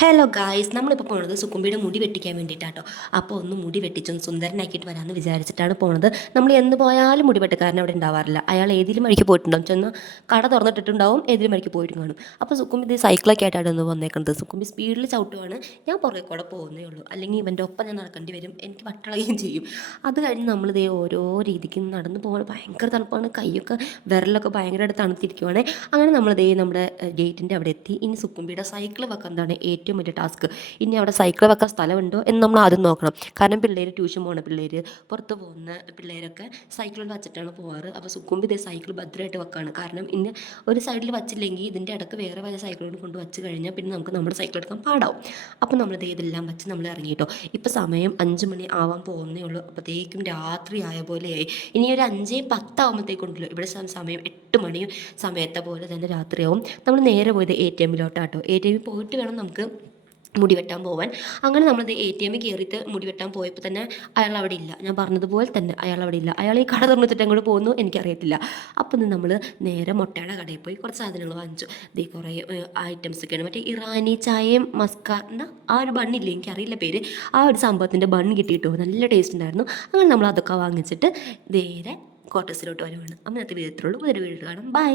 Hello guys, നമ്മളിപ്പോൾ പോണത് സുക്കുമ്പിയുടെ മുടി വെട്ടിക്കാൻ വേണ്ടിയിട്ടാട്ടോ. അപ്പോൾ ഒന്ന് മുടി വെട്ടിച്ചൊന്ന് സുന്ദരനാക്കിയിട്ട് വരാമെന്ന് വിചാരിച്ചിട്ടാണ് പോണത്. നമ്മൾ എന്ന് പോയാലും മുടി വെട്ടുകാരൻ അവിടെ ഉണ്ടാവാറില്ല. അയാൾ ഏതിലും വഴിക്ക് പോയിട്ടുണ്ടാവും, ചെന്ന് കട തുറന്നിട്ടിട്ടുണ്ടാവും, ഏതിലും വഴിക്ക് പോയിട്ടും കാണും. അപ്പോൾ സുക്കുമ്പി ഇത് സൈക്കിളൊക്കെ ആയിട്ടാണ് ഒന്ന് വന്നേക്കുന്നത്. സുക്കുമ്പി സ്പീഡിൽ ചവിട്ടുവാണ്, ഞാൻ പുറകെ കൂടെ പോകുന്നേ ഉള്ളൂ. അല്ലെങ്കിൽ ഇവൻ്റെ ഒപ്പം ഞാൻ നടക്കേണ്ടി വരും, എനിക്ക് വട്ടളയുകയും ചെയ്യും. അത് കഴിഞ്ഞ് നമ്മളിതേ ഓരോ രീതിക്ക് നടന്ന് പോകണം. ഭയങ്കര തണുപ്പാണ്, കൈയൊക്കെ വിരലൊക്കെ ഭയങ്കരമായിട്ട് തണുത്തിരിക്കുവാണ്. അങ്ങനെ നമ്മളിതേ നമ്മുടെ ഗേറ്റിൻ്റെ അവിടെ എത്തി. ഇനി സുക്കുമ്പിയുടെ സൈക്കിൾ വെക്കാൻ എന്താണ് ഏറ്റവും വലിയ ടാസ്ക്. ഇനി അവിടെ സൈക്കിൾ വെക്കാൻ സ്ഥലമുണ്ടോ എന്ന് നമ്മൾ ആദ്യം നോക്കണം. കാരണം പിള്ളേർ ട്യൂഷൻ പോകുന്ന പിള്ളേർ, പുറത്ത് പോകുന്ന പിള്ളേരൊക്കെ സൈക്കിളിൽ വെച്ചിട്ടാണ് പോകാറ്. അപ്പോൾ സുക്കുമ്പി ഇതേ സൈക്കിൾ ഭദ്രമായിട്ട് വെക്കാണ്. കാരണം ഇന്ന് ഒരു സൈഡിൽ വച്ചില്ലെങ്കിൽ ഇതിൻ്റെ ഇടയ്ക്ക് വേറെ വല്ല സൈക്കിളുകൊണ്ട് കൊണ്ട് വെച്ച് കഴിഞ്ഞാൽ പിന്നെ നമുക്ക് നമ്മുടെ സൈക്കിൾ എടുക്കാൻ പാടാവും. അപ്പോൾ നമ്മളിത് ഇതെല്ലാം വെച്ച് നമ്മൾ ഇറങ്ങിയിട്ടോ. ഇപ്പോൾ സമയം 5 മണി ആവാൻ പോകുന്നേ ഉള്ളൂ. അപ്പോഴത്തേക്കും രാത്രി ആയ പോലെയായി. ഇനി ഒരു 5:10 ആകുമ്പോഴത്തേക്കുണ്ടല്ലോ ഇവിടെ സമയം 8 മണി സമയത്തെ പോലെ തന്നെ രാത്രിയാവും. നമ്മൾ നേരെ പോയത് ATM-ലോട്ടാട്ടോ. ATM പോയിട്ട് വേണം നമുക്ക് മുടി വെട്ടാൻ പോവാൻ. അങ്ങനെ നമ്മളത് ATM കയറിയിട്ട് മുടി വെട്ടാൻ പോയപ്പോൾ തന്നെ അയാൾ അവിടെ ഇല്ല. ഞാൻ പറഞ്ഞതുപോലെ തന്നെ അയാൾ അവിടെ ഇല്ല. അയാൾ ഈ കട തുറന്നിട്ട് അങ്ങോട്ട് പോകുന്നു എനിക്കറിയത്തില്ല. അപ്പം നമ്മൾ നേരെ മുട്ടയുടെ കടയിൽ പോയി കുറച്ച് സാധനങ്ങൾ വാങ്ങിച്ചു. ദേ കുറേ ഐറ്റംസൊക്കെയാണ്. മറ്റേ ഇറാനി ചായയും മസ്കാറിൻ്റെ ആ ഒരു ബണ്ണില്ലേ, എനിക്കറിയില്ല പേര്, ആ ഒരു സംഭവത്തിൻ്റെ ബണ്ണ് കിട്ടിയിട്ടോ, നല്ല ടേസ്റ്റ് ഉണ്ടായിരുന്നു. അങ്ങനെ നമ്മൾ അതൊക്കെ വാങ്ങിച്ചിട്ട് നേരെ ക്വാർട്ടേഴ്സിലോട്ട് വരുവാണ്. അന്നത്തെ വീട്ടിലുള്ളൂ. ഒരു വീട് കാണാം. ബൈ.